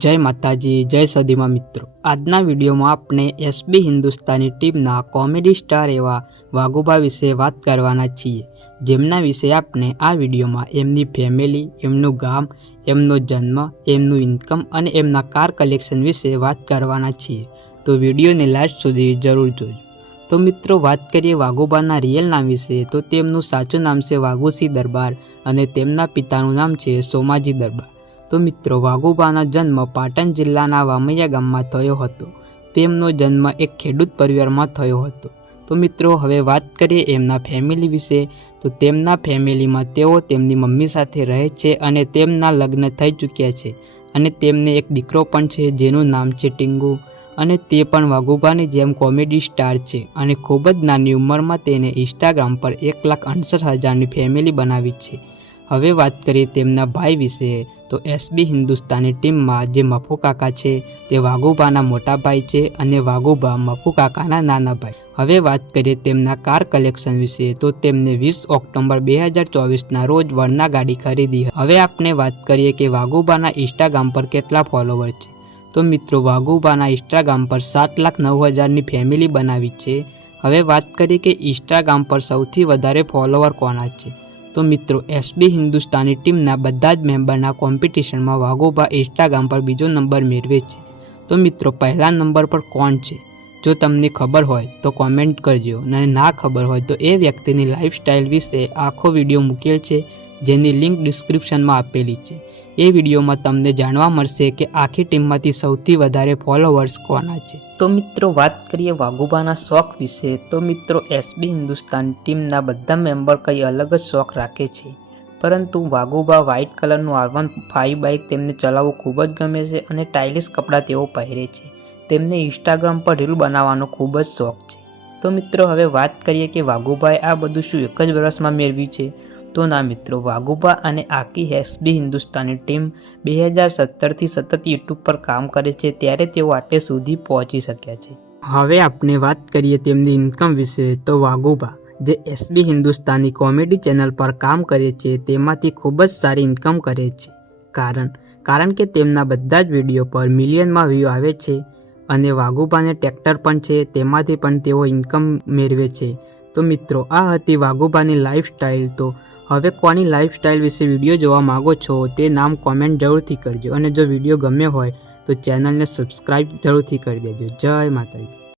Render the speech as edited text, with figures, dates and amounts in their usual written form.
जय माताजी जय सदीमा मित्रों। आजना विडियो में आपने एसबी हिंदुस्तानी टीमना कॉमेडी स्टार एवा वागुबा विषे बात करवाना छीए। जेमना विषे आपने आ विडियो में एमनी फैमिली, एमनु गाम, एमनो जन्म, एमनु इनकम अने एमना कार कलेक्शन विषे बात करवाना छीए। तो विडियो ने लास्ट सुधी जरूर जोजो। तो मित्रों, बात करिए वागुबाना रियल नाम विषे तो तेमनु साचुं नाम छे वागुसिंह दरबार अने तेमना पितानुं नाम छे सोमाजी दरबार। तो मित्रों, वागुबानो जन्म पाटण जिल्लाना वामैया गाममां थयो हतो। तेमनो जन्म एक खेडूत परिवारमां थयो हतो। तो मित्रों, हवे बात करिए एमना फैमिली विषे तो तेमना फैमिलीमां तेओ तेमनी मम्मी साथे रहे छे अने तेमना लग्न थई चूक्या छे अने तेमने एक दीकरो पण छे जेनुं नाम छे टींगू अने ते पण वागुबानी जेम कॉमेडी स्टार छे अने खूब ज नानी उंमरमां तेने इंस्टाग्राम पर 1,68,000 ની फैमिली बनावी छे। हवे बात करिए तेमना भाई विषे तो एसबी हिंदुस्तानी टीम में जे मफू काका छे ते वागुबाना मोटा भाई छे अने वागुबा मफू काकाना नाना भाई। हवे बात करिए तेमना कार कलेक्शन विषे तो तेमने 20 ऑक्टोबर 2024 ना रोज वर्ना गाड़ी खरीदी। हवे आपने बात करिए कि वागुबाना इंस्टाग्राम पर केटला फॉलोवर छे। तो मित्रों, वागुबाना इंस्टाग्राम पर 7,09,000 ની फैमिली बनावी छे। हवे बात करिए कि इंस्टाग्राम पर सौथी वधारे फॉलोवर कोना छे। तो मित्रों, एसबी हिंदुस्तानी टीमना बधा ज मेम्बरना कॉम्पिटिशन में वागुबा इंस्टाग्राम पर बीजो नंबर मेळवे छे। तो मित्रों, पहला नंबर पर कोण छे? जो तमने खबर होय तो कॉमेंट करजो अने ना खबर होय तो ए व्यक्तिनी लाइफस्टाइल विषे आखो विडियो मूकेल छे जेनी लिंक डिस्क्रिप्शन में आपेली छे। ए विडियो में तमने जाणवा मळशे कि आखी टीममांथी सौथी वधारे फॉलोवर्स कोना छे। तो मित्रों, बात करिए वागुबाना शौक विषे तो मित्रों, एसबी हिंदुस्तान टीमना बधा मेम्बर कई अलग ज शौक राखे छे। परंतु वागुबा व्हाइट कलरनुं R15 बाइक तेमने चलावવું खूब ज गमे छे अने स्टाइलिश कपड़ा तेओ पहेरे छे। तेमने इंस्टाग्राम पर रील बनावવાનો खूब ज शौक छे। तो मित्रों, हवे बात करिए कि वागुबाए आ बधुं शुं एक ज वर्षमां मेळव्युं छे? तो ना मित्रों, वागुबा अने आखी एसबी हिंदुस्तानी टीम 2017 थी सतत यूट्यूब पर काम करे छे त्यारे तेओ आटले सुधी पहोंची शक्या छे। हवे आपणे बात करिए तेमनी इनकम विषे तो वागुबा जे एसबी हिंदुस्तानी कॉमेडी चेनल पर काम करे छे तेमांथी खूब ज सारी इनकम करे छे। कारण के तेमना बधा ज विडियो पर मिलियन में व्यू आवे छे अने वागुबाने ट्रेक्टर पण छे तेमांथी पण तेओ इनकम मेळवे छे। तो मित्रों, आ हती वागुबानी लाइफस्टाइल। तो हवे कोनी लाइफस्टाइल विषे विडियो जोवा मांगो छो ते नाम कॉमेंट जरूरथी करजो अने जो विडियो गम्यो होय तो चेनल ने सब्सक्राइब जरूरथी करी देजो। जय माताजी।